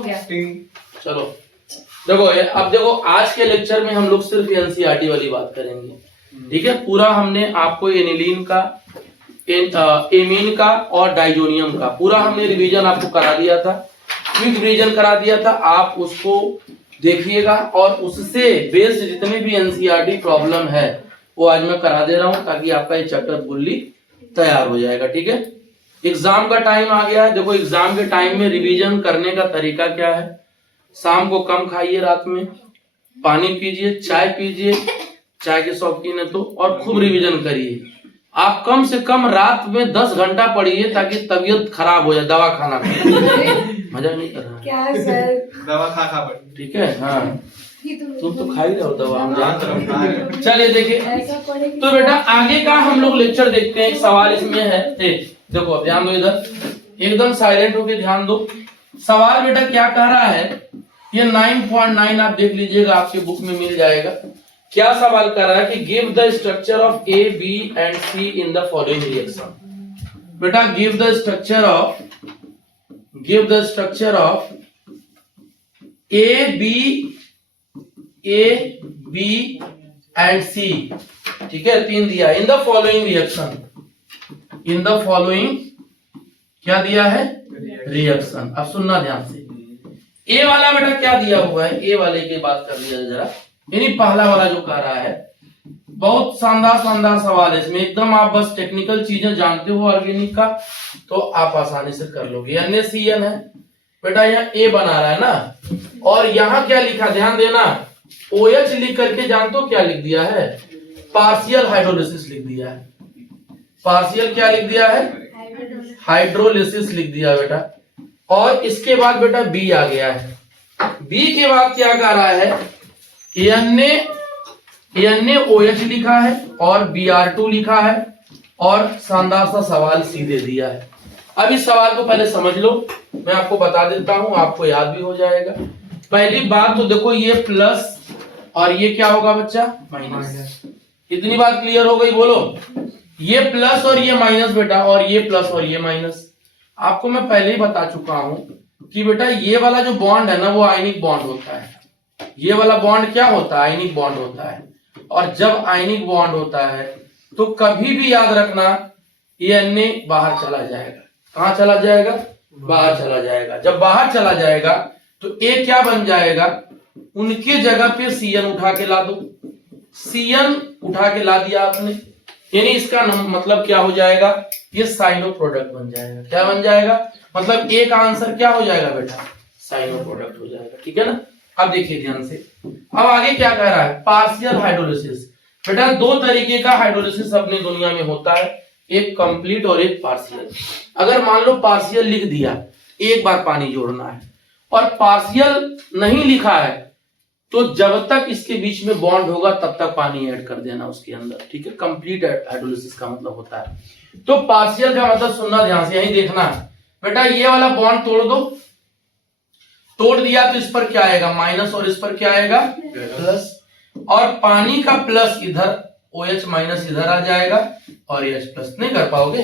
हो गया। चलो देखो अब देखो आज के लेक्चर में हम लोग सिर्फ एनसीईआरटी वाली बात करेंगे। ठीक है, पूरा हमने आपको एनिलीन का, एमीन का और डाइजोनियम का पूरा हमने रिवीजन आपको करा दिया था, क्विक रिवीजन करा दिया था। आप उसको देखिएगा और उससे बेस्ड जितने भी एनसीईआरटी प्रॉब्लम है वो आज मैं करा दे रहा हूं, ताकि आपका ये चैप्टर फुल्ली तैयार हो जाएगा। ठीक है, एग्जाम का टाइम आ गया है। देखो एग्जाम के टाइम में रिवीजन करने का तरीका क्या है, शाम को कम खाइए, रात में पानी पीजिए, चाय पीजिए, चाय के शौकीन है तो, और खूब रिवीजन करिए। आप कम से कम रात में 10 घंटा पढ़िए ताकि तबीयत खराब हो जाए, दवा खाना मजा नहीं कर रहा क्या सर, दवा खा ठीक है। हाँ तुम तो खा ही रहे हो दवा, हम जानते हैं। चलिए देखिए, तो बेटा आगे का हम लोग लेक्चर देखते हैं। एक सवाल इसमें है, देखो अब ध्यान दो, इधर एकदम साइलेंट होके ध्यान दो। सवाल बेटा क्या कह रहा है, ये 9.9 आप देख लीजिएगा, आपके बुक में मिल जाएगा। क्या सवाल कर रहा है कि give the structure of A, B and C in the following reaction. बेटा give the structure of A, B and C. ठीक है, 3 दिया in the following reaction. In the following क्या दिया है, रिएक्शन। अब सुनना ध्यान से, ए वाला बेटा क्या दिया हुआ है, ए वाले की बात कर लिया जरा। यानी पहला वाला जो कह रहा है, बहुत शानदार सवाल है इसमें, एकदम आप बस टेक्निकल चीजें जानते हो ऑर्गेनिक का तो आप आसानी से कर लोगे। NaCN है बेटा, यहाँ ए बना रहा है ना, और यहाँ क्या लिखा ध्यान देना, OH लिख करके जानते हो क्या लिख दिया है, पार्शियल हाइड्रोलिसिस लिख दिया है। पार्शियल क्या लिख दिया है, हाइड्रोलिसिस लिख दिया बेटा। और इसके बाद बेटा बी आ गया है। बी के बाद क्या कह रहा है, NaOH लिखा है और Br2 लिखा है, और शानदार सा सवाल सी दे दिया है। अब इस सवाल को पहले समझ लो, मैं आपको बता देता हूं, आपको याद भी हो जाएगा। पहली बात तो देखो, ये प्लस और ये क्या होगा बच्चा, माइनस। इतनी बात क्लियर हो गई, बोलो। ये प्लस और ये माइनस बेटा, और ये प्लस और ये माइनस। आपको मैं पहले ही बता चुका हूं कि बेटा ये वाला जो बॉन्ड है ना, वो आयनिक बॉन्ड होता है। ये वाला बॉन्ड क्या होता है, आयनिक बॉन्ड होता है। और जब आयनिक बॉन्ड होता है तो कभी भी याद रखना, ये Na बाहर चला जाएगा। कहां चला जाएगा, बाहर चला जाएगा। जब बाहर चला जाएगा तो A क्या बन जाएगा, उनके जगह पे Cn उठा के ला दो। Cn उठा के ला दिया आपने, यानी इसका मतलब क्या हो जाएगा, ये साइनो प्रोडक्ट बन जाएगा। क्या बन जाएगा, मतलब ए का आंसर क्या हो जाएगा बेटा, साइनो प्रोडक्ट हो जाएगा। ठीक है ना। अब देखिए ध्यान से, अब आगे क्या कह रहा है, पार्शियल हाइड्रोलिसिस। बेटा 2 तरीके का हाइड्रोलिसिस अपनी दुनिया में होता है, एक कंप्लीट और एक पार्शियल। अगर मान लो पार्शियल लिख दिया, एक बार पानी जोड़ना है, और पार्शियल नहीं लिखा है तो जब तक इसके बीच में बॉन्ड होगा तब तक पानी ऐड कर देना उसके अंदर। ठीक है, कंप्लीट हाइड्रोलिसिस का मतलब होता है। तो पार्शियल का मतलब सुनना ध्यान से, यही देखना है बेटा, ये वाला बॉन्ड तोड़ दो, तोड़ दिया तो इस पर क्या आएगा, माइनस, और इस पर क्या आएगा, प्लस। और पानी का प्लस इधर, OH माइनस इधर आ जाएगा, और H प्लस। नहीं कर पाओगे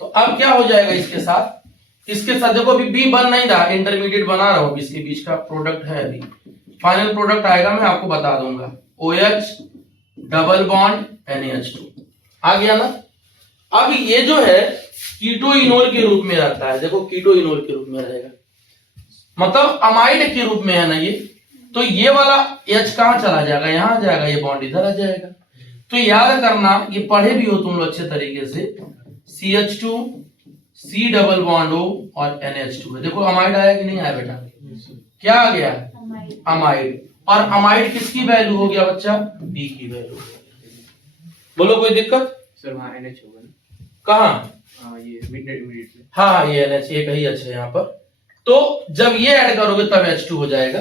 तो अब क्या हो जाएगा इसके साथ देखो, अभी बी बन नहीं रहा, इंटरमीडिएट बना रहा हूं, इसके बीच का प्रोडक्ट है, अभी फाइनल प्रोडक्ट आएगा, मैं आपको बता दूंगा। OH डबल बॉन्ड NaH2 आ गया ना। अब ये जो है कीटोइनोल के रूप में रहता है, देखो कीटोइनोल के रूप में रहेगा, मतलब अमाइड के रूप में है ना ये। तो ये वाला H कहां चला जाएगा, यहां आ जाएगा, ये बॉन्ड इधर आ जाएगा। तो याद करना, ये पढ़े भी हो तुम लोग अच्छे तरीके से, CH2 C double bond O और NaH2 है। देखो अमाइड आया कि नहीं आया बेटा, क्या आ गया, अमाइड। और अमाइड किसकी वैल्यू हो गया बच्चा, B की वैल्यू। बोलो कोई दिक्कत सर, वहां NH होगा ना, कहां, ये मिड हाँ ये NH एक ही अच्छा है यहाँ पर। तो जब ये ऐड करोगे तब H2 हो जाएगा,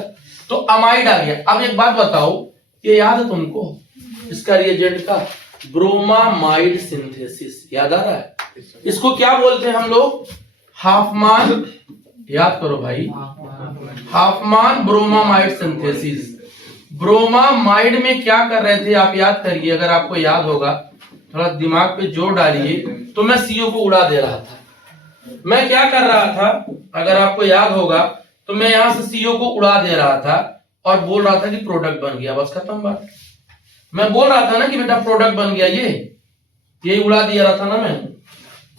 तो अमाइड आ गया। अब एक बात बताओ, ये याद है तुमको इसका रिएजेंट का, ब्रोमामाइड सिंथेसिस, याद आ रहा है? इसको क्या बोलते हैं हम लोग, हाफमान, याद करो भाई, हाफमान ब्रोमामाइड सिंथेसिस। ब्रोमामाइड में क्या कर रहे थे आप याद करिए, अगर आपको याद होगा थोड़ा दिमाग पे जोर डालिए। तो मैं CO को उड़ा दे रहा था, मैं क्या कर रहा था, अगर आपको याद होगा तो मैं यहां से CO को उड़ा दे रहा था और बोल रहा था कि प्रोडक्ट बन गया, बस खत्म बात। मैं बोल रहा था ना कि बेटा प्रोडक्ट बन गया, ये उड़ा दिया रहा था ना मैं,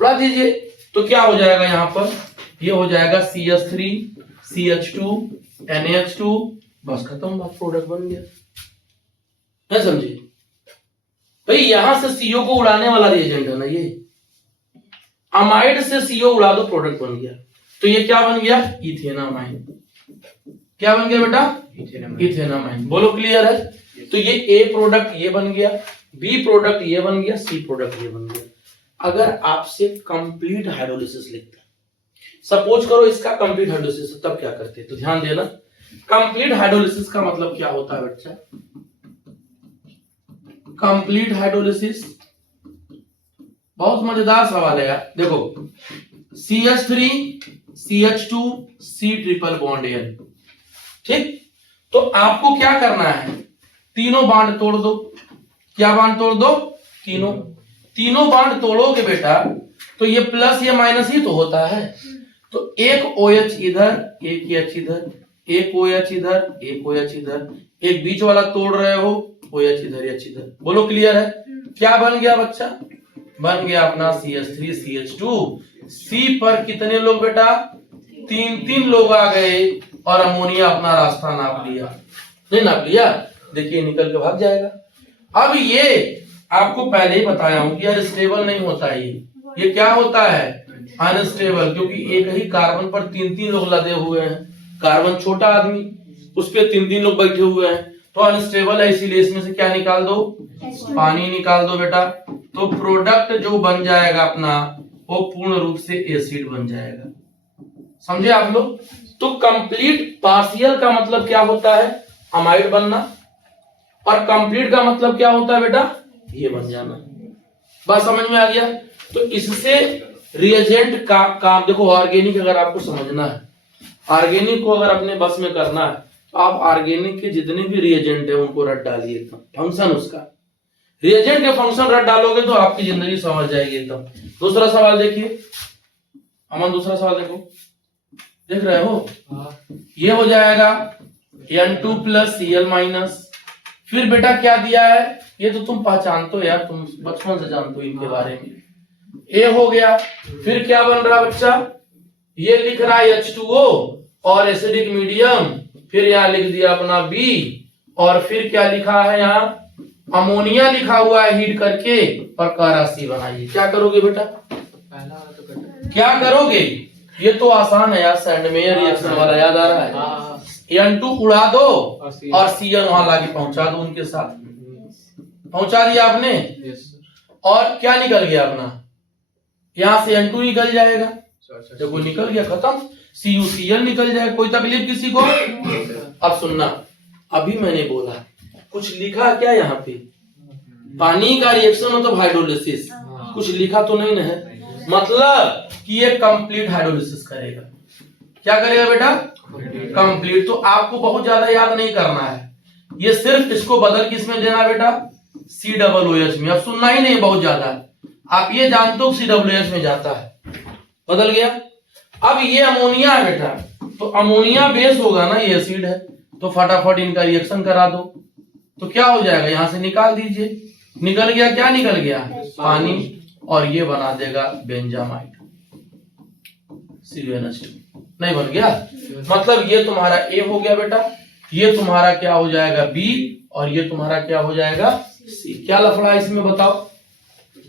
उड़ा दीजिए। तो क्या हो जाएगा यहाँ पर, ये हो जाएगा CH3 CH2 NH2, बस खत्म बात, प्रोडक्ट बन गया। नहीं समझे भाई, यहां से CO को उड़ाने वाला रिएजेंट है ना ये, अमाइड से CO उड़ा दो, प्रोडक्ट बन गया। तो ये क्या बन गया, इथेनामाइन। क्या बन गया बेटा, इथेनामाइन। बोलो क्लियर है। तो ये A प्रोडक्ट ये बन गया, B प्रोडक्ट ये बन गया, C प्रोडक्ट ये बन गया। अगर आपसे कंप्लीट हाइड्रोलिसिस लिखता है, सपोज करो इसका कंप्लीट हाइड्रोलिसिस, तब क्या करते हैं, तो ध्यान देना। कंप्लीट हाइड्रोलिसिस का मतलब क्या होता है बच्चा, कंप्लीट हाइड्रोलिसिस बहुत मजेदार सवाल है यार। देखो CH3 CH2 C triple bond N, ठीक। तो आपको क्या करना है, तीनों बांड तोड़ दो। क्या बांड तोड़ दो, तीनों बांड तोड़ोगे बेटा तो ये प्लस ये माइनस ही तो होता है। तो एक OH इधर, एक H इधर, एक OH इधर, एक OH इधर, एक बीच वाला तोड़ रहे हो, OH इधर H इधर। बोलो क्लियर है। क्या बन गया बच्चा, बन गया अपना CH3 CH2। C पर कितने लोग बेटा, 3 लोग आ गए और अमोनिया अपना रास्ता नाप लिया। नहीं नाप लिया, देखिए निकल के भाग जाएगा। अब ये आपको पहले ही बताया हूं कि यार स्टेबल नहीं होता है ये क्या होता है, अनस्टेबल, क्योंकि एक ही कार्बन पर 3 लोग लदे हुए हैं। कार्बन छोटा आदमी, उस पर 3 लोग बैठे हुए हैं, तो अनस्टेबल है। इसीलिए इसमें से क्या निकाल दो, पानी निकाल दो बेटा। तो प्रोडक्ट जो बन जाएगा अपना, वो पूर्ण रूप से एसिड बन जाएगा। समझे आप लोग। तो कंप्लीट पार्शियल का मतलब क्या होता है, अमाइड बनना, और कंप्लीट का मतलब क्या होता है बेटा, ये बन जाना। बात समझ में आ गया। तो इससे रिएजेंट का काम देखो। ऑर्गेनिक अगर आपको समझना है, ऑर्गेनिक को अगर अपने बस में करना है, तो आप ऑर्गेनिक के जितने भी रिएजेंट है उनको रट डालिए एकदम, फंक्शन उसका, रिएजेंट के फंक्शन रट डालोगे तो आपकी जिंदगी समझ जाएगी एकदम। दूसरा सवाल देखिए अमन, दूसरा सवाल देखो, देख रहे हो, ये हो जाएगा N2 प्लस Cl माइनस। फिर बेटा क्या दिया है, ये तो तुम पहचानते हो यार, तुम बचपन से जानते हो इनके बारे में। ए हो गया, फिर क्या बन रहा बच्चा, ये लिख रहा है H2O और एसिडिक मीडियम, फिर यहाँ लिख दिया अपना B, और फिर क्या लिखा है यहाँ, अमोनिया लिखा हुआ है हीट करके, और कह C बनाइए। क्या करोगे बेटा, क्या करोगे, ये तो आसान है यार, सैंडमेयर रिएक्शन वाला याद आ रहा है। N2 उड़ा दो और Cl वहां लाके पहुंचा दो, उनके साथ पहुंचा दिया आपने, और क्या निकल गया अपना, यहां से N2 निकल जाएगा, जब वो निकल गया खत्म, CuCl निकल जाएगा। कोई तकलीफ किसी को। अब सुनना, अभी मैंने बोला कुछ लिखा क्या यहाँ पे, पानी का रिएक्शन मतलब हाइड्रोलिसिस, कुछ लिखा तो नहीं है, मतलब कि ये कंप्लीट हाइड्रोलिसिस करेगा। क्या करेगा बेटा, कंप्लीट। तो आपको बहुत ज्यादा याद नहीं करना है, ये सिर्फ इसको बदल किसमें देना बेटा, COOH में। अब सुनना ही नहीं बहुत ज्यादा, आप ये जानते हो COOH में जाता है, बदल गया। अब ये अमोनिया है बेटा, तो अमोनिया बेस होगा ना, ये एसिड है, तो फटाफट इनका रिएक्शन करा दो। तो क्या हो जाएगा, यहां से निकाल दीजिए, निकल गया, क्या निकल गया, पानी, और ये बना देगा बेंजामाइड, CuNH2। नहीं बन गया, मतलब ये तुम्हारा A हो गया बेटा, ये तुम्हारा क्या हो जाएगा B, और ये तुम्हारा क्या हो जाएगा C। क्या लफड़ा है इसमें बताओ,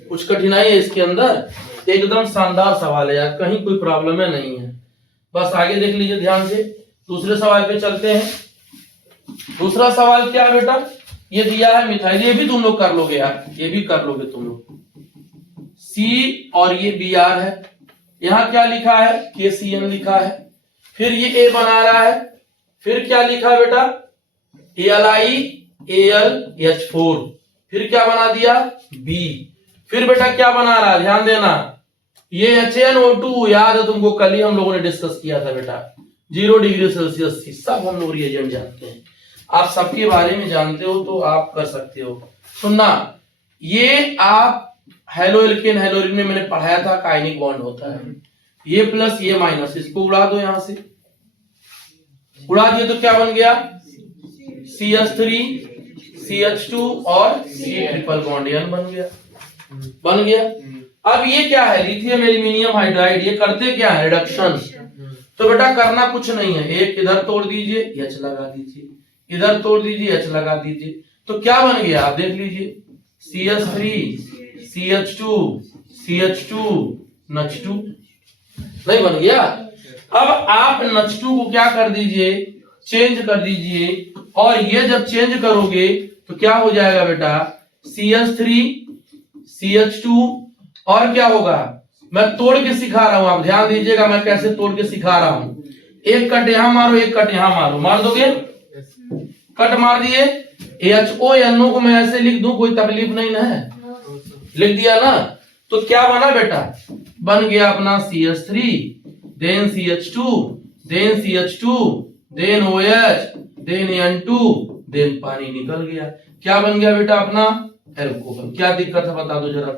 कुछ कठिनाई है इसके अंदर, एकदम शानदार सवाल है यार, कहीं कोई प्रॉब्लम है नहीं है। बस आगे देख लीजिए ध्यान से, दूसरे सवाल पे चलते हैं। दूसरा सवाल क्या है बेटा, ये दिया है मिथाइल, ये भी तुम लोग कर लोगे यार, ये भी कर लोगे तुम लोग। C और ये Br है, यहाँ क्या लिखा है, KCN लिखा है, फिर ये A बना रहा है, फिर क्या लिखा है बेटा, AlIAlH4, फिर क्या बना दिया B, फिर बेटा क्या बना रहा है, ध्यान देना, ये HNO2 याद है तुमको, कल ही हम लोगों ने डिस्कस किया था बेटा, 0 डिग्री सेल्सियस, सब हम लोग रिएजेंट जानते हैं, आप सबके बारे में जानते हो तो आप कर सकते हो। सुनना, ये आप हेलो एल्केन हेलोरिन में मैंने पढ़ाया था, काइनिक बॉन्ड होता है, ये प्लस ये माइनस, इसको उड़ा दो यहां से, उड़ा दिए तो क्या बन गया, CH3 CH2 और C ट्रिपल बॉन्ड N बन गया। अब ये क्या है, लिथियम एल्यूमिनियम हाइड्राइड, ये करते क्या है, रिडक्शन। तो बेटा करना कुछ नहीं है, एक इधर तोड़ दीजिए H लगा दीजिए, इधर तोड़ दीजिए H लगा दीजिए, तो क्या बन गया आप देख लीजिए, CH3 CH2 CH2 NH2 नहीं बन गया। अब आप NH2 को क्या कर दीजिए, चेंज कर दीजिए, और ये जब चेंज करोगे तो क्या हो जाएगा बेटा, CH3 CH2 और क्या होगा, मैं तोड़ के सिखा रहा हूं, आप ध्यान दीजिएगा मैं कैसे तोड़ के सिखा रहा हूं। एक कट यहां मारो, एक कट यहां मारो, मार दोगे, कट मार दिए, HONO को मैं ऐसे लिख दूं, कोई तकलीफ नहीं ना है, लिख दिया ना, तो क्या बना बेटा, बन गया अपना CH3 then CH2 then CH2 then OH then N2 then पानी निकल गया। क्या बन गया बेटा अपना, एल्कोहल। क्या दिक्कत है बता दो जरा,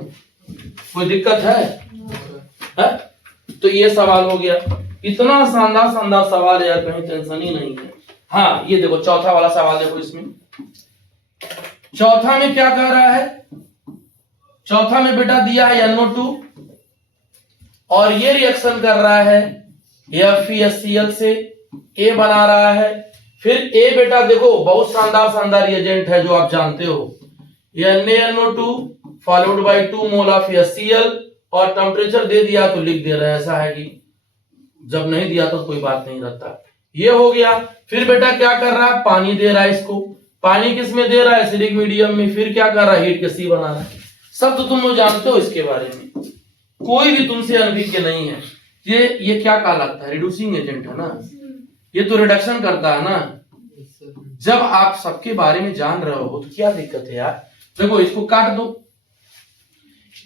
कोई दिक्कत है? तो ये सवाल हो गया, इतना शानदार शानदार सवाल यार, कहीं टेंशन ही नहीं है। हाँ ये देखो चौथा वाला सवाल देखो, इसमें चौथा में क्या कह रहा है, चौथा में बेटा दिया है NO2 और ये रिएक्शन कर रहा है FeHCl से A बना रहा है। फिर A बेटा देखो बहुत शानदार शानदार रिएजेंट है जो आप जानते हो, NaNO2 followed by 2 mole of HCl, और टेम्परेचर दे दिया तो लिख दे रहा है, ऐसा है कि जब नहीं दिया तो कोई बात नहीं रहता। ये हो गया। फिर बेटा क्या कर रहा है, पानी दे रहा है इसको, पानी किस में दे रहा है, एसिडिक मीडियम में। फिर क्या कर रहा है, हीट के C बना रहा है। सब तो तुम लोग जानते हो इसके बारे में, कोई भी तुमसे अनभिज्ञ नहीं है। ये क्या कहलाता है, रिड्यूसिंग एजेंट है ना, ये तो रिडक्शन करता है ना। जब आप सबके बारे में जान रहे हो तो क्या दिक्कत है यार। देखो इसको काट दो,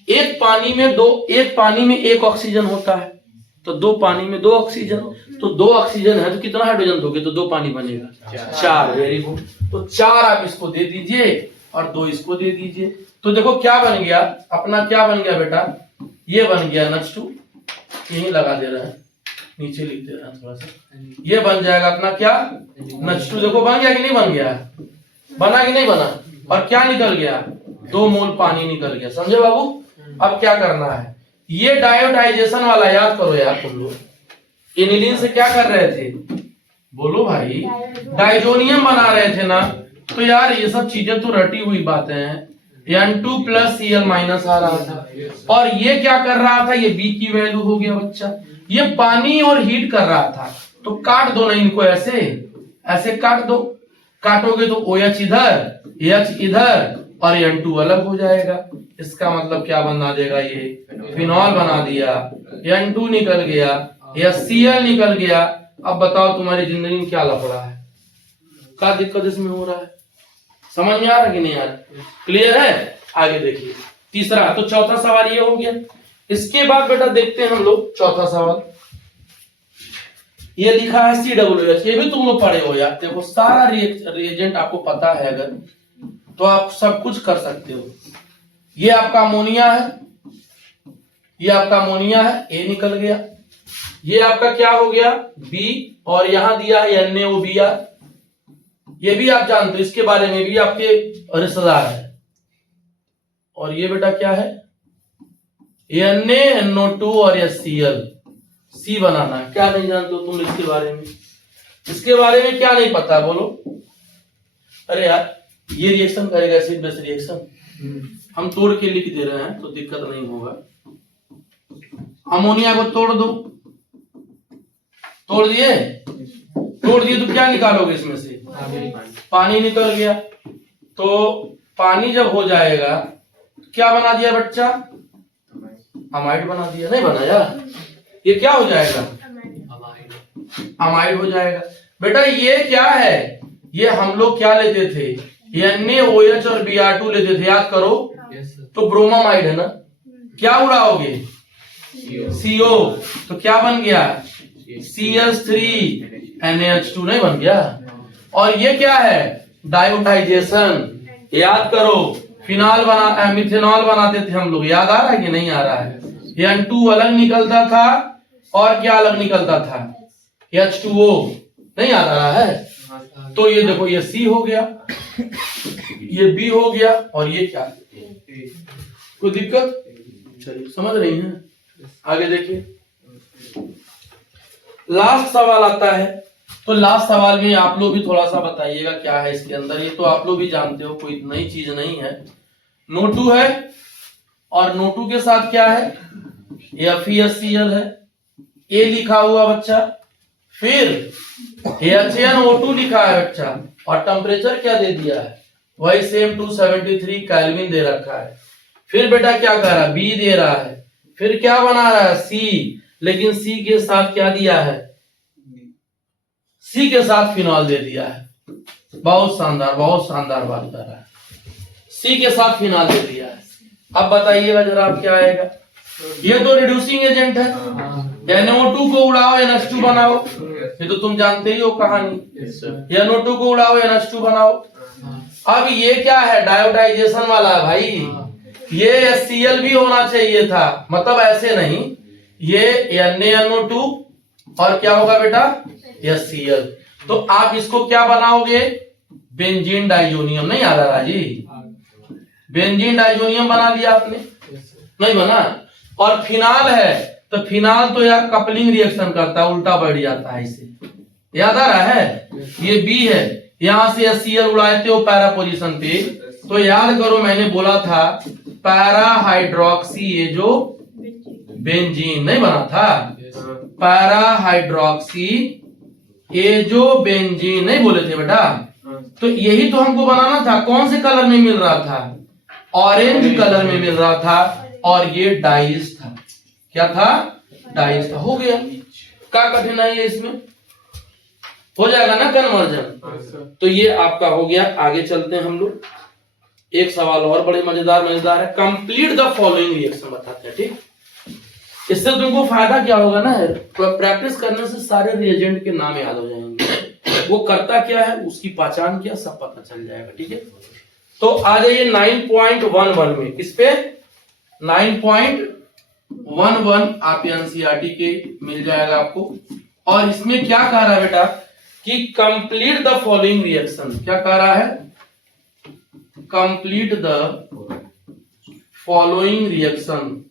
एक पानी में एक ऑक्सीजन होता है, तो 2 पानी में 2 ऑक्सीजन, तो 2 ऑक्सीजन है तो कितना हाइड्रोजन दोगे, तो 2 पानी बनेगा 4। वेरी गुड, तो 4 आप इसको दे दीजिए और 2 इसको दे दीजिए। तो देखो क्या बन गया अपना, क्या बन गया बेटा, ये बन गया NH2, यही लगा दे रहा है, नीचे लिख दे रहा है थोड़ा सा, ये बन जाएगा अपना क्या, NH2। देखो बन गया कि नहीं बन गया, बना कि नहीं बना, और क्या निकल गया, 2 मोल पानी निकल गया। समझे बाबू। अब क्या करना है, ये डायोडाइजेशन वाला याद करो यार तुम लोग। एनिलीन से क्या कर रहे थे, बोलो भाई, डाइजोनियम बना रहे थे ना। तो यार ये सब चीजें तो रटी हुई बातें हैं। N2 प्लस Cl माइनस आ रहा था, और ये क्या कर रहा था, ये B की वैल्यू हो गया बच्चा। ये पानी और हीट कर रहा था, तो काट दो ना इनको, ऐसे ऐसे काट दो। काटोगे तो OH इधर, H इधर, और N2 अलग हो जाएगा। इसका मतलब क्या बना देगा, ये फिनॉल बना दिया, N2 निकल गया, HCl निकल गया। अब बताओ तुम्हारी जिंदगी में क्या लफड़ा है, क्या दिक्कत इसमें हो रहा है, समझ में आ रहा कि नहीं आ रहा, क्लियर है। आगे देखिए तीसरा, तो चौथा सवाल ये हो गया। इसके बाद बेटा देखते हैं हम लोग चौथा सवाल। ये लिखा है COOH, ये भी तुम लोग पढ़े हो यार। देखो सारा रिएजेंट आपको पता है अगर, तो आप सब कुछ कर सकते हो। ये आपका अमोनिया है, ये आपका अमोनिया है, A निकल गया। ये आपका क्या हो गया, B, और यहां दिया है NaOBr, ये भी आप जानते हो, इसके बारे में भी आपके रिश्तेदार है। और ये बेटा क्या है, NaNO2 और HCl, C बनाना है। क्या नहीं जानते हो तुम इसके बारे में, इसके बारे में क्या नहीं पता बोलो। अरे यार ये रिएक्शन करेगा, एसिड बेस रिएक्शन, हम तोड़ के लिख दे रहे हैं तो दिक्कत नहीं होगा। अमोनिया को तोड़ दो, तोड़ दिए तो क्या निकालोगे इसमें से, पानी निकल गया। तो पानी जब हो जाएगा क्या बना दिया बच्चा, अमाइड बना दिया, नहीं बनाया, ये क्या हो जाएगा, अमाइड हो जाएगा। बेटा ये क्या है, ये हम लोग क्या लेते थे, NaOH और Br2 लेते थे, याद करो। तो ब्रोमामाइड है ना, क्या उड़ाओगे, CO, तो क्या बन गया, CH3NaH2 नहीं बन गया। और ये क्या है, डायोडाइजेशन, याद करो। फिनॉल बना, मिथेनॉल बनाते थे हम लोग, याद आ रहा है कि नहीं आ रहा है। N2 अलग निकलता था और क्या अलग निकलता था, H2O, नहीं याद आ रहा है? तो ये देखो, ये C हो गया, ये B हो गया, और ये क्या, कोई दिक्कत? चलिए, समझ रही हैं? आगे देखिए, लास्ट सवाल आता है। तो लास्ट सवाल में आप लोग भी थोड़ा सा बताइएगा क्या है इसके अंदर। ये तो आप लोग भी जानते हो, कोई नई चीज नहीं है। NO2 है, और NO2 के साथ क्या है, FeSCl है, A लिखा हुआ बच्चा, फिर HNO2 लिखा है बच्चा, और टेम्परेचर क्या दे दिया है, वही सेम 273 केल्विन दे रखा है। फिर बेटा क्या कर रहा है, B दे रहा है, फिर क्या बना रहा है, C, लेकिन C के साथ क्या दिया है, C के साथ फिनॉल दे दिया है। बहुत शानदार बात कर रहा है, C के साथ फिनॉल दे दिया है। अब बताइएगा जरा आप क्या आएगा। ये तो रिड्यूसिंग एजेंट है, NO2 को उड़ाओ NH2 बनाओ, ये तो तुम जानते ही हो कहानी। NO2 को उड़ाओ NH2 बनाओ। अब ये क्या है, डायोडाइजेशन वाला है भाई, ये HCl भी होना चाहिए था, मतलब ऐसे नहीं, ये NaNO2 और क्या होगा बेटा, HCl। तो आप इसको क्या बनाओगे, बेंजीन डाइजोनियम। नहीं आ रहा जी, बेंजीन डाइजोनियम बना दिया आपने, नहीं बना। और फिनाल है, तो फिनाल तो यार कपलिंग रिएक्शन करता है, उल्टा बैठ जाता है इसे, याद आ रहा है। ये B है, यहां से HCl उड़ाते हो पैरा पोजीशन पे, तो याद करो मैंने बोला था पैरा हाइड्रोक्सी ये जो बेंजीन नहीं बना था, पैरा हाइड्रोक्सी ये जो बेंजीन नहीं बोले थे बेटा, तो यही तो हमको बनाना था। कौन से कलर में मिल रहा था, ऑरेंज कलर में मिल रहा था, और ये डाइस था, क्या था, डाइस था। हो गया, क्या कठिनाई है इसमें, हो जाएगा ना कन्वर्जन। तो ये आपका हो गया। आगे चलते हैं हम लोग, एक सवाल और बड़े मजेदार है। कंप्लीट द फॉलोइंग रिएक्शन बताते हैं, ठीक। इससे तुमको फायदा क्या होगा ना, प्रैक्टिस करने से सारे रिएजेंट के नाम याद हो जाएंगे, वो करता क्या है, उसकी पहचान क्या, सब पता चल जाएगा, ठीक है। तो आ जाइए 9.11 में, किस पे, 9.11 आप एनसीईआरटी के मिल जाएगा आपको। और इसमें क्या कह रहा है बेटा कि कंप्लीट द फॉलोइंग रिएक्शन, क्या कह रहा है, कंप्लीट द फॉलोइंग रिएक्शन।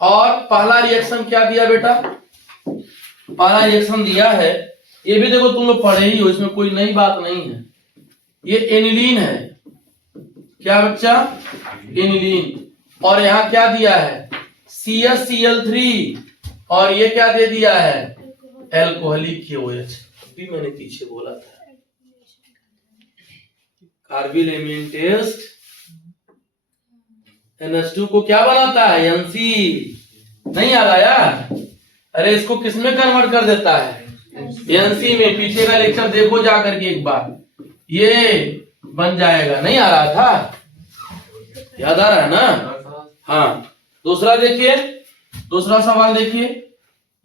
और पहला रिएक्शन क्या दिया बेटा, पहला रिएक्शन दिया है, ये भी देखो तुम लोग पढ़े ही हो, इसमें कोई नई बात नहीं है। ये एनिलीन है, क्या बच्चा, एनिलीन। और यहां क्या दिया है, CH-Cl3, और ये क्या दे दिया है, एल्कोहलिक KOH। भी मैंने पीछे बोला था, कार्बिल एमीन टेस्ट NH2 को क्या बनाता है, NC। नहीं याद आया, अरे इसको किसमें कन्वर्ट कर देता है, NC में। पीछे का लेक्चर देखो जा करके एक बार, ये बन जाएगा। नहीं आ रहा था, याद आ रहा है ना। हाँ, दूसरा देखिए, दूसरा सवाल देखिए,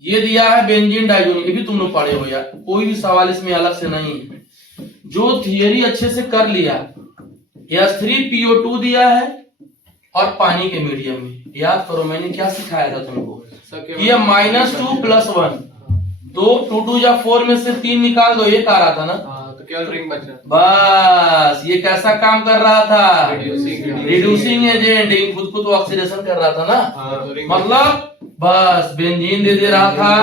ये दिया है बेंजीन डाइजोनियम, ये भी तुम लोग पढ़े हो यार, कोई भी सवाल इसमें अलग से नहीं है, जो थियरी अच्छे से कर लिया। H3PO2 दिया है, और पानी के मीडियम में, याद करो मैंने क्या सिखाया था तुमको, ये -2 + 1, 2 2 या 4 में से 3 निकाल दो, एक आ रहा था ना, तो केवल रिंग बचा। बस ये कैसा काम कर रहा था, रिड्यूसिंग रिड्यूसिंग एजेंट, ये खुद को तो ऑक्सीडेशन कर रहा था ना, तो रिंग मतलब बस बेंजीन दे रहा था,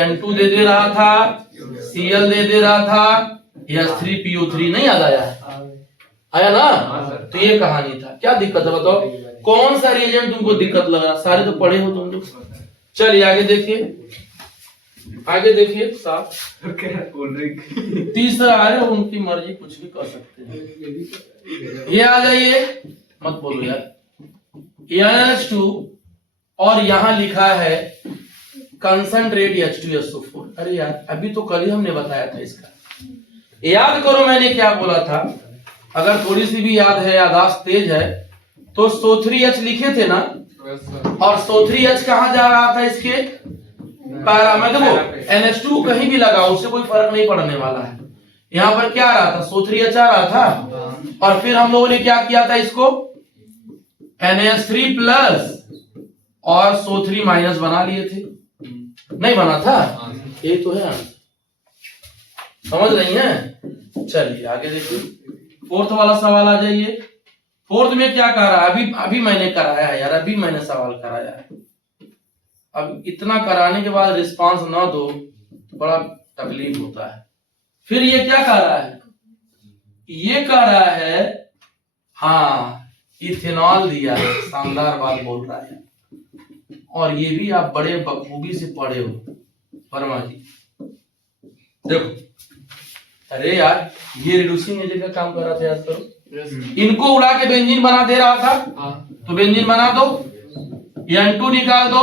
N2 दे रहा था, Cl दे रहा था, H3PO3। नहीं याद आया ना। तो ये कहानी था, क्या दिक्कत है बताओ, कौन सा रिएजेंट तुमको दिक्कत लग रहा, सारे तो पढ़े हो तुम लोग। चलिए आगे देखिए, आगे देखिए साहब, तीसरा आ रहे, उनकी मर्जी, कुछ भी कर सकते हैं। ये आ जाइए, मत बोलो यार, NH2, और यहां लिखा है कंसंट्रेट H2SO4। अरे यार अभी तो कल ही हमने बताया था इसका, याद करो मैंने क्या बोला था, अगर थोड़ी सी भी याद है, याददाश्त तेज है, तो SO3H लिखे थे ना, और SO3H कहां जा रहा था, इसके पैरा में। देखो NH2 कहीं भी लगाओ, उससे कोई फर्क नहीं पड़ने वाला है। यहाँ पर क्या आ रहा था, SO3H आ रहा था, और फिर हम लोगों ने क्या किया था, इसको NH3+ और SO3- बना लिए थे, नहीं बना था। ये तो है आंसर, समझ रही हैं? चलिए आगे देखिए, फोर्थ वाला सवाल आ जाइए। फोर्थ में क्या कह रहा है, अभी मैंने कराया है यार, अभी मैंने सवाल कराया है। अब इतना कराने के बाद रिस्पांस ना दो तो बड़ा तकलीफ होता है। फिर ये क्या कह रहा है, ये कह रहा है हाँ इथेनॉल दिया है, शानदार बात बोल रहा है। और ये भी आप बड़े बखूबी से पढ़े हो वर्मा जी। देखो, अरे यार ये रिड्यूसिंग एजेंट का काम कर रहा था, याद करो। इनको उड़ा के बेंजीन बना दे रहा था, तो बेंजीन बना दो, N2 निकाल दो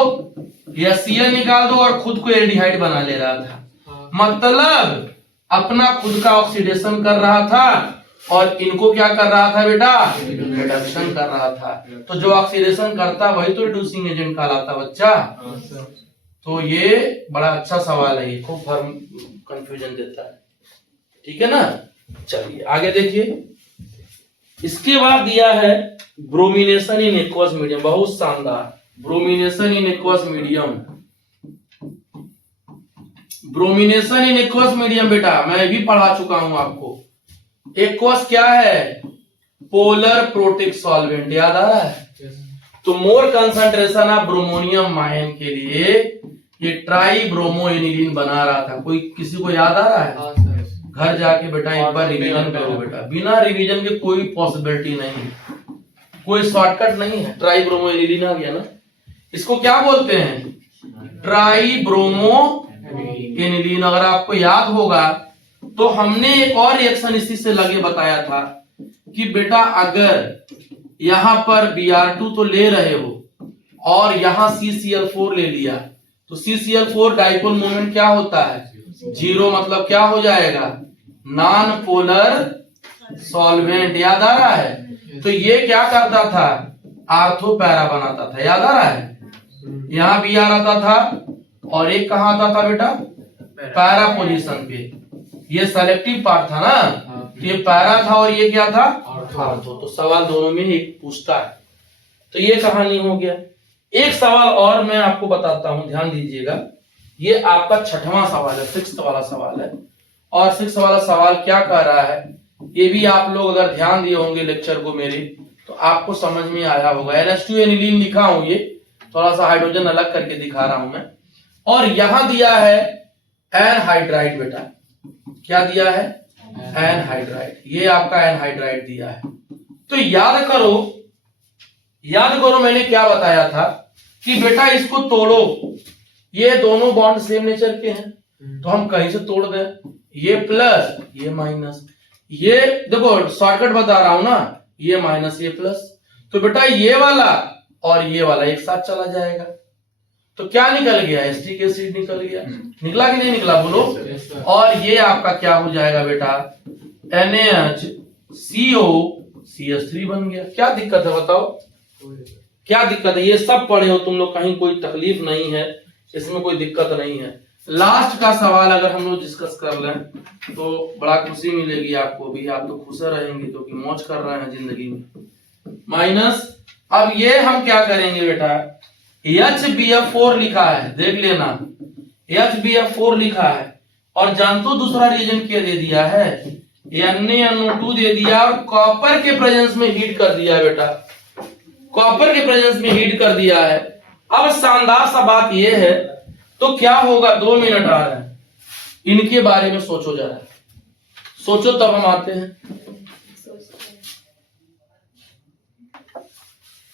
या Cl निकाल दो और खुद को एल्डिहाइड बना ले रहा था। मतलब अपना खुद का ऑक्सीडेशन कर रहा था और इनको क्या कर रहा था बेटा, रिडक्शन कर रहा था। तो जो ऑक्सीडेशन करता वही तो रिड्यूसिंग एजेंट कहलाता बच्चा। तो ये बड़ा अच्छा सवाल है, ये खूब कंफ्यूजन देता है, ठीक है ना। चलिए आगे देखिए, इसके बाद दिया है ब्रोमिनेशन इन एक्वस मीडियम, बहुत शानदार। Bromination in aqueous medium, bromination in aqueous medium बेटा मैं भी पढ़ा चुका हूं आपको। एक्वस क्या है, पोलर प्रोटिक सॉल्वेंट, याद आ रहा है। तो मोर कंसंट्रेशन ऑफ ब्रोमोनियम आयन के लिए ये ट्राई ब्रोमो एनिलीन बना रहा था। कोई किसी को याद आ रहा है? घर जाके बेटा एक बार रिवीजन करो बेटा, बिना रिवीजन के कोई पॉसिबिलिटी नहीं है, कोई शॉर्टकट नहीं है। ट्राई ब्रोमो एनिलीन आ गया ना, इसको क्या बोलते हैं, ट्राई ब्रोमो एनिलीन। अगर आपको याद होगा तो हमने एक और रिएक्शन इसी से लगे बताया था कि बेटा अगर यहां पर Br2 तो ले रहे हो और यहां CCl4 ले लिया तो CCl4 डाइपोल मोमेंट क्या होता है, जीरो। मतलब क्या हो जाएगा, नॉन पोलर सॉल्वेंट, याद आ रहा है। तो ये क्या करता था, आर्थो पैरा बनाता था, याद आ रहा है। यहाँ Br आता था और एक कहाँ आता था बेटा, पैरा पोजीशन पे। ये सेलेक्टिव पार्ट था ना, तो ये पैरा था और ये क्या था, आर्थो। तो सवाल दोनों में एक पूछता है। तो ये कहानी हो गया। एक सवाल और मैं आपको बताता हूं, ध्यान दीजिएगा। ये आपका 6वां सवाल है, 6th वाला सवाल है। और 6th वाला सवाल क्या कह रहा है, ये भी आप लोग अगर ध्यान दिए होंगे लेक्चर को मेरे, तो आपको समझ में आया होगा। NH2 एनिलीन लिखा हूं, ये थोड़ा सा हाइड्रोजन अलग करके दिखा रहा हूं मैं। और यहां दिया है एनहाइड्राइड बेटा, क्या दिया है, एनहाइड्राइड। ये आपका एनहाइड्राइड दिया है। तो याद करो मैंने क्या बताया था कि बेटा इसको तोड़ो, ये दोनों बॉन्ड सेम नेचर के हैं, तो हम कहीं से तोड़ दें, ये प्लस ये माइनस। ये देखो शॉर्टकट बता रहा हूं ना, ये माइनस ये प्लस। तो बेटा ये वाला और ये वाला एक साथ चला जाएगा। तो क्या निकल गया, एस्टिक एसिड निकल गया। निकला कि नहीं निकला बोलो। और ये आपका क्या हो जाएगा बेटा, NaHCO CH3 बन गया। क्या दिक्कत है बताओ, क्या दिक्कत है। ये सब पढ़े हो तुम लोग, कहीं कोई तकलीफ नहीं है, इसमें कोई दिक्कत नहीं है। लास्ट का सवाल अगर हम लोग डिस्कस कर लें तो बड़ा खुशी मिलेगी आपको भी, आप तो खुश रहेंगे तो कि मौज कर रहे हैं जिंदगी में। माइनस, अब ये हम क्या करेंगे बेटा, HBF4 लिखा है, देख लेना HBF4 लिखा है। और जानते दूसरा रीजन क्या दे दिया है, NaNO2 दे दिया और कॉपर के प्रेजेंस में हीट कर दिया है बेटा, कॉपर के प्रेजेंस में हीट कर दिया है। अब शानदार सा बात यह है, तो क्या होगा, 2 मिनट आ रहे हैं, इनके बारे में सोचो जरा, सोचो तब हम आते हैं।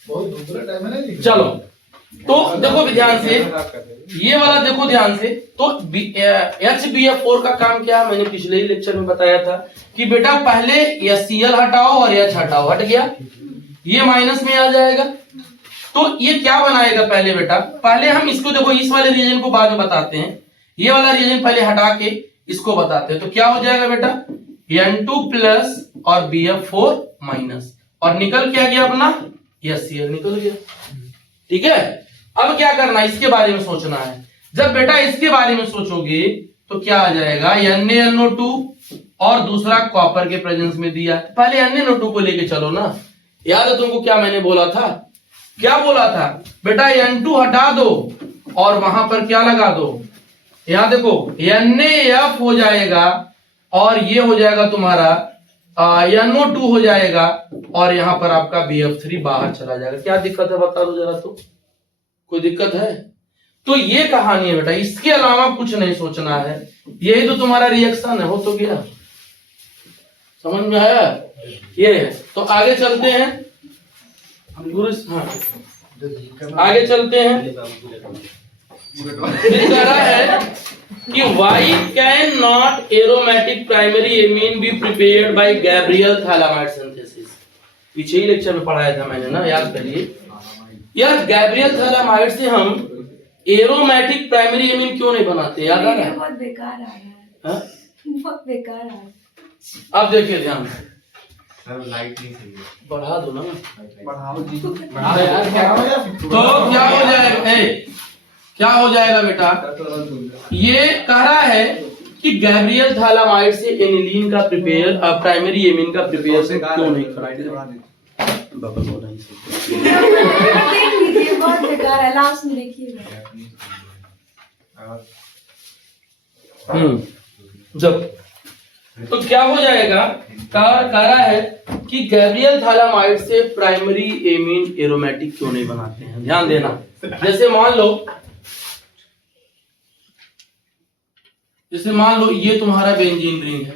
बहुत दूसरा टाइम है ना। चलो तो देखो ध्यान से, ये वाला देखो ध्यान से। तो HBF4 का काम क्या है, मैंने पिछले ही लेक्चर में बताया था कि बेटा पहले HCl हटाओ और H हटाओ, हट गया, ये माइनस में आ जाएगा। तो ये क्या बनाएगा पहले बेटा, पहले हम इसको देखो, इस वाले रीजन को बाद में बताते हैं, ये वाला रीजन पहले हटा के इसको बताते हैं। तो क्या हो जाएगा बेटा, N2 प्लस और BF4 माइनस, और निकल क्या गया अपना, HCl निकल गया। ठीक है, अब क्या करना, इसके बारे में सोचना है। जब बेटा इसके बारे में सोचोगे तो क्या आ जाएगा, NaNO2 और दूसरा कॉपर के प्रेजेंस में दिया। पहले NaNO2 को लेके चलो ना, याद है तुमको क्या मैंने बोला था, क्या बोला था बेटा, N2 हटा दो और वहां पर क्या लगा दो, यहाँ देखो NaF हो जाएगा और ये हो जाएगा तुम्हारा NO2 हो जाएगा और यहाँ पर आपका BF3 बाहर चला जाएगा। क्या दिक्कत है बता दो जरा, तो कोई दिक्कत है? तो ये कहानी है बेटा, इसके अलावा कुछ नहीं सोचना है, यही तो तुम्हारा रिएक्शन है। हो तो गया, समझ में आया? ये है। तो आगे चलते हैं, हाँ आगे चलते हैं। ये कह रहा है कि why can not aromatic primary amine be prepared by Gabriel Thalamide synthesis? पीछे ही लेक्चर में पढ़ाया था मैंने ना, याद करिए। यार गैब्रियल थैलामाइड से हम एरोमेटिक प्राइमरी एमीन क्यों नहीं बनाते? याद आ रहा है? बहुत बेकार आ रहा है। हाँ? बहुत बेकार आ रहा है। अब देखिए ध्यान से, सर लाइट नहीं सही है। बढ़ा दो ना। बढ़ाओ जी, बढ़ा यार, क्या बढ़ाओ यार। तो क्या हो जाएगा? क्या हो जाएगा बेटा? ये कह रहा है कि गैब्रियल थैलामाइड से एनिलीन का प्रिपेयर प्राइमरी एमीन का प्रिपेयर क्यों नहीं कराते? बबल हो रहा है। देख लीजिए, बहुत बेकार है, लास्ट में देखिएगा। जब तो क्या हो जाएगा? कह रहा है कि गैब्रियल थैलामाइड से प्राइमरी एमीन एरोमेटिक क्यों नहीं बनाते हैं? ध्यान देना। जैसे मान लो ये तुम्हारा बेंजीन रिंग है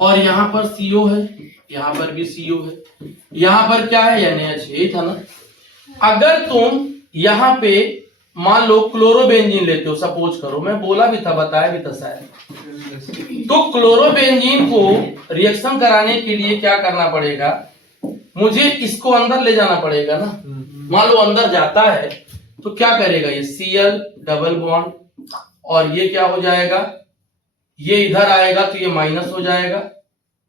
और यहाँ पर CO है, यहाँ पर भी CO है, यहाँ पर क्या है? NaH, यही था ना। अगर तुम यहाँ पे मान लो क्लोरोबेंजीन लेते हो, सपोज करो, मैं बोला भी था, बताया भी था शायद, तो क्लोरोबेंजीन को रिएक्शन कराने के लिए क्या करना पड़ेगा? मुझे इसको अंदर ले जाना पड़ेगा ना। मान लो अंदर जाता है तो क्या करेगा? ये Cl डबल बॉन्ड और ये क्या हो जाएगा? ये इधर आएगा तो ये माइनस हो जाएगा,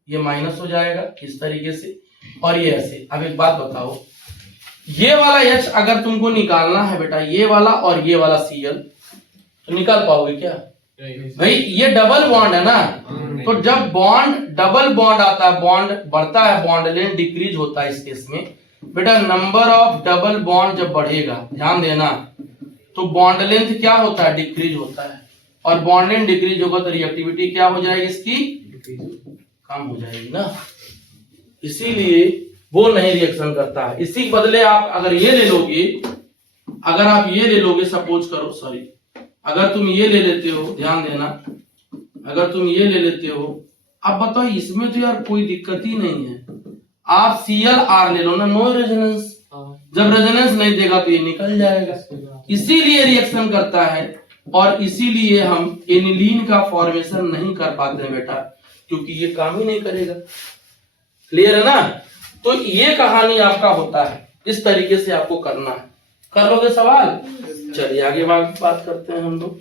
ये माइनस हो जाएगा इस तरीके से, और ये ऐसे। अब एक बात बताओ, ये वाला H अगर तुमको निकालना है बेटा, ये वाला और ये वाला Cl, तो निकाल पाओगे क्या भाई? ये डबल बॉन्ड है ना, तो जब बॉन्ड डबल बॉन्ड आता है, बॉन्ड बढ़ता है, बॉन्ड लेंथ डिक्रीज होता है। इस केस में बेटा नंबर ऑफ डबल बॉन्ड जब बढ़ेगा, ध्यान देना, तो बॉन्ड लेंथ क्या होता है? डिक्रीज होता है, और बॉन्ड लेंथ डिक्रीज होगा तो रिएक्टिविटी क्या हो जाएगी? इसकी कम हो जाएगी ना, इसीलिए वो नहीं रिएक्शन करता है। इसी के बदले आप अगर ये ले लोगे, अगर आप ये ले लोगे, सपोज करो, सॉरी, अगर तुम ये ले लेते हो, ध्यान देना, अगर तुम ये ले लेते हो, अब बताओ इसमें तो यार कोई दिक्कत ही नहीं है, आप ClR ले लो ना, नो रेजोनेंस। जब रेजोनेंस नहीं देगा तो ये निकल जाएगा, इसीलिए रिएक्शन करता है, और इसीलिए हम एनिलीन का फॉर्मेशन नहीं कर पाते हैं बेटा, क्योंकि ये काम ही नहीं करेगा। क्लियर है ना? तो ये कहानी आपका होता है, इस तरीके से आपको करना है। कर लोगे सवाल? चलिए आगे बात करते हैं हम लोग।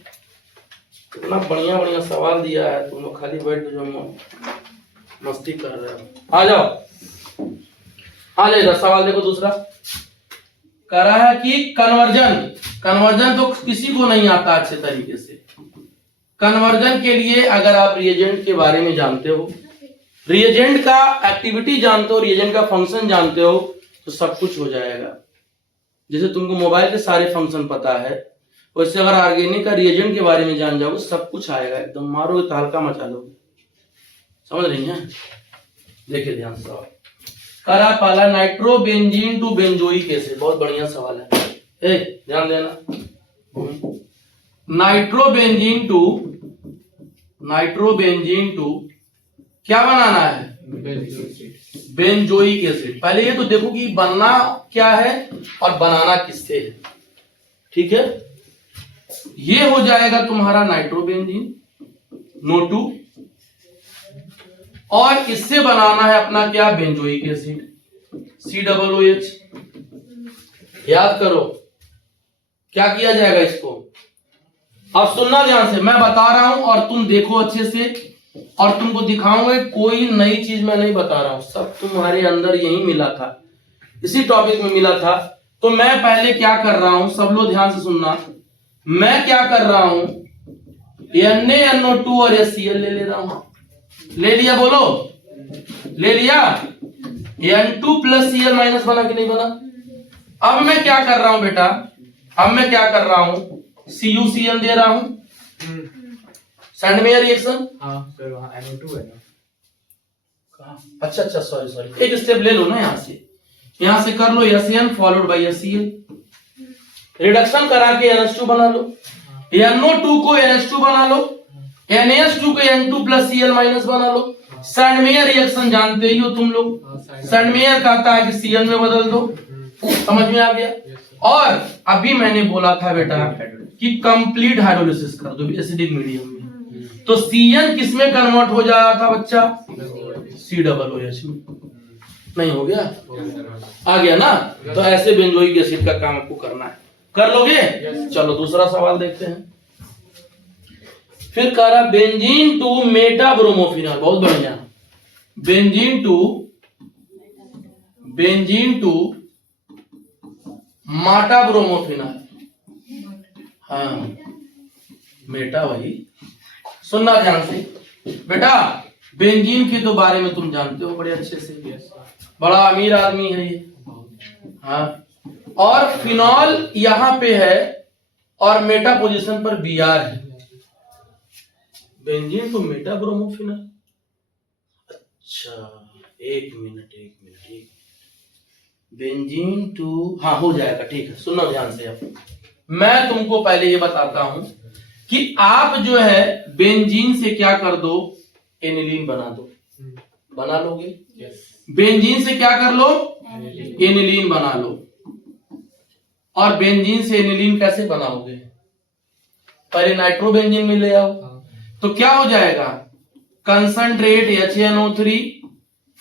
इतना बढ़िया बढ़िया सवाल दिया है, तुम लोग खाली बैठ जो मस्ती कर रहे हो। आ जाओ, आ जाएगा सवाल। देखो दूसरा कह रहा है कि कन्वर्जन तो किसी को नहीं आता अच्छे तरीके से। कन्वर्जन के लिए अगर आप रिएजेंट के बारे में जानते हो, रिएजेंट का एक्टिविटी जानते हो, रिएजेंट का फंक्शन जानते हो, तो सब कुछ हो जाएगा। जैसे तुमको मोबाइल के सारे फंक्शन पता है, वैसे अगर ऑर्गेनिक का रिएजेंट के बारे में जान जाओगे, सब कुछ आएगा, एकदम मारोगे तो हल्का मचा लोगे। समझ रही हैं? देखिए ध्यान से सवाल करा, पहला नाइट्रोबेंजीन टू बेंजोइक एसिड, बहुत बढ़िया सवाल है, ध्यान देना। नाइट्रोबेंजीन टू क्या बनाना है? Benzoic acid. पहले ये तो देखो कि बनना क्या है और बनाना किससे है, ठीक है? ये हो जाएगा तुम्हारा नाइट्रोबेंजीन NO2, और इससे बनाना है अपना क्या? Benzoic acid COOH। याद करो क्या किया जाएगा इसको। अब सुनना ध्यान से, मैं बता रहा हूं और तुम देखो अच्छे से, और तुमको दिखाऊंगा, कोई नई चीज मैं नहीं बता रहा हूं, सब तुम्हारे अंदर यही मिला था, इसी टॉपिक में मिला था। तो मैं पहले क्या कर रहा हूं, सब लोग ध्यान से सुनना, मैं क्या कर रहा हूं, NaNO2 और HCl ले रहा हूं। ले लिया? बोलो, ले लिया? N2 प्लस Cl माइनस बना कि नहीं बना? अब मैं क्या कर रहा हूं बेटा, अब मैं क्या कर रहा हूं, CuCl दे रहा हूं, सैंडमेयर रिएक्शन। हाँ सर वहाँ NO2 है ना। अच्छा अच्छा, सॉरी, एक स्टेप ले लो ना, यहां से कर लो SN followed by HCl, reduction करा के NH2 बना लो, NO2 को NH2 बना लो, NH2 को N2 प्लस Cl माइनस बना लो। सैंडमेयर रिएक्शन जानते ही हो तुम लोग, सैंडमेयर कहता है कि Cl में बदल दो, समझ में आ गया। और अभी मैंने बोला था बेटा कि कंप्लीट हाइड्रोलिसिस कर दो एसिडिक मीडियम में, तो Cn किस में कन्वर्ट हो जाता था बच्चा, COOH में। नहीं हो गया, आ गया ना। तो ऐसे बेंजोइक एसिड का काम आपको करना है, कर लोगे। चलो दूसरा सवाल देखते हैं। फिर कह रहा बेंजीन टू मेटा ब्रोमोफिनॉल, बहुत बढ़िया। बेंजीन टू माटा ब्रोमोफिनॉल, हाँ मेटा वही। सुनना ध्यान से बेटा, बेंजीन के तो बारे में तुम जानते हो बड़े अच्छे से, बड़ा अमीर आदमी है ये, हाँ। और फिनॉल यहां पे है और मेटा पोजीशन पर Br है, बेंजीन टू मेटा ब्रोमोफिनॉल। अच्छा एक मिनट, बेंजीन टू, हाँ हो जाएगा, ठीक है। सुनो ध्यान से, अब मैं तुमको पहले ये बताता हूं कि आप जो है बेंजीन से क्या कर दो, एनिलीन बना दो, बना लोगे। बेंजीन से क्या कर लो, एनिलीन बना लो। और बेंजीन से एनिलीन कैसे बनाओगे, पहले नाइट्रोबेंजीन में ले आओ, तो क्या हो जाएगा, concentrate HNO3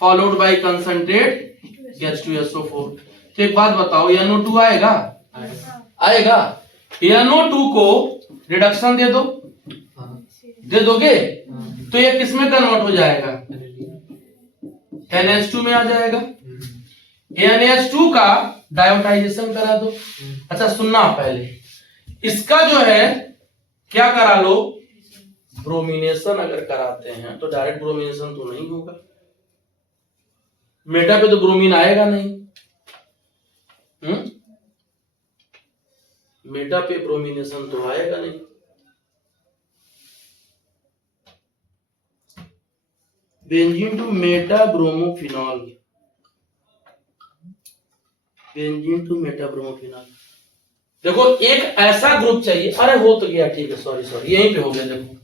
followed by concentrate H2SO4। तो एक बात बताओ, NO2 आएगा, आएगा। NO2 को रिडक्शन दे दो, दे दोगे, तो ये किस में कन्वर्ट हो जाएगा, NH2 में आ जाएगा। NH2 का डायोटाइजेशन करा दो। अच्छा सुनना, पहले इसका जो है क्या करा लो, ब्रोमिनेशन अगर कराते हैं तो डायरेक्ट ब्रोमिनेशन तो नहीं होगा, मेटा पे तो ब्रोमीन आएगा नहीं, मेटा पे ब्रोमिनेशन तो आएगा नहीं। Benzene to meta bromophenol, benzene to meta bromophenol. देखो एक ऐसा ग्रुप चाहिए, अरे हो तो गया, ठीक है, सॉरी यहीं पे हो गया, देखो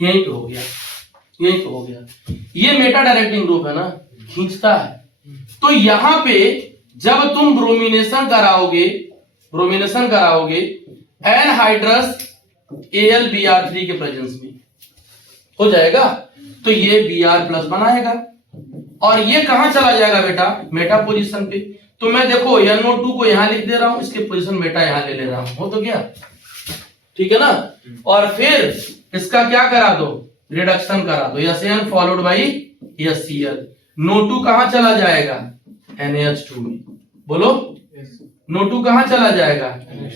यहीं पे हो गया, यहीं पे हो गया। ये मेटा डायरेक्टिंग ग्रुप है ना, खींचता है। तो यहां पे जब तुम ब्रोमिनेशन कराओगे एनहाइड्रस AlBr3 के प्रेजेंस में हो जाएगा, तो ये Br+ बनाएगा और ये कहां चला जाएगा बेटा, मेटा पोजीशन पे। तो मैं देखो NO2 को यहां लिख दे रहा हूं, इसके पोजीशन मेटा यहां ले रहा हूं, हो तो क्या, ठीक है ना। और फिर इसका क्या करा दो, रिडक्शन करा दो, SN followed by HCl। NO2 कहां चला जाएगा, NH2 में, बोलो NO2 कहां चला जाएगा,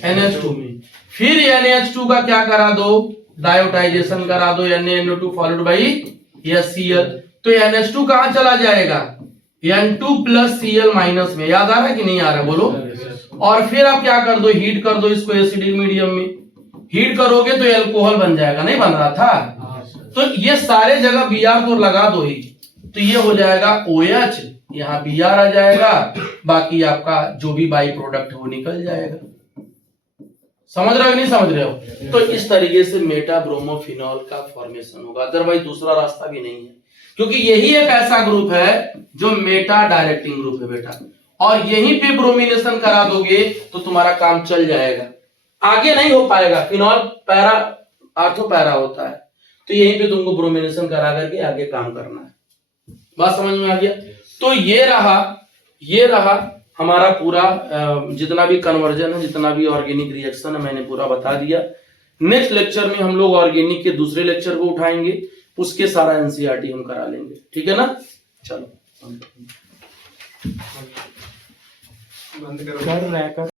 NH2 में। फिर NH2 का क्या करा दो, डायोटाइजेशन करा दो, NaNO2 फॉलोड बाई HCl। तो NH2 कहां चला जाएगा, N2 प्लस Cl माइनस में। याद आ रहा है कि नहीं आ रहा, बोलो। और फिर आप क्या कर दो, हीट कर दो इसको एसिडिक मीडियम में, हीट करोगे तो एल्कोहल बन जाएगा, नहीं बन रहा था। तो ये सारे जगह Br तो लगा दो ही, तो ये हो जाएगा OH, यहाँ Br आ जाएगा, बाकी आपका जो भी बाई प्रोडक्ट है वो निकल जाएगा। समझ रहे हो नहीं समझ रहे हो। तो इस तरीके से मेटा ब्रोमोफिनॉल का फॉर्मेशन होगा, अदरवाइज दूसरा रास्ता भी नहीं है, क्योंकि यही एक ऐसा ग्रुप है जो मेटा डायरेक्टिंग ग्रुप है बेटा। और यहीं पे ब्रोमिनेशन करा दोगे तो तुम्हारा काम चल जाएगा, आगे नहीं हो पाएगा। फिनॉल पैरा आर्थो पैरा होता है, तो यहीं पे तुमको ब्रोमिनेशन करा करके आगे काम करना है। बात समझ में आ गया। तो ये रहा हमारा पूरा जितना भी कन्वर्जन है, जितना भी ऑर्गेनिक रिएक्शन है, मैंने पूरा बता दिया। नेक्स्ट लेक्चर में हम लोग ऑर्गेनिक के दूसरे लेक्चर को उठाएंगे, उसके सारा एनसीईआरटी हम करा लेंगे, ठीक है ना। चलो बंद करो।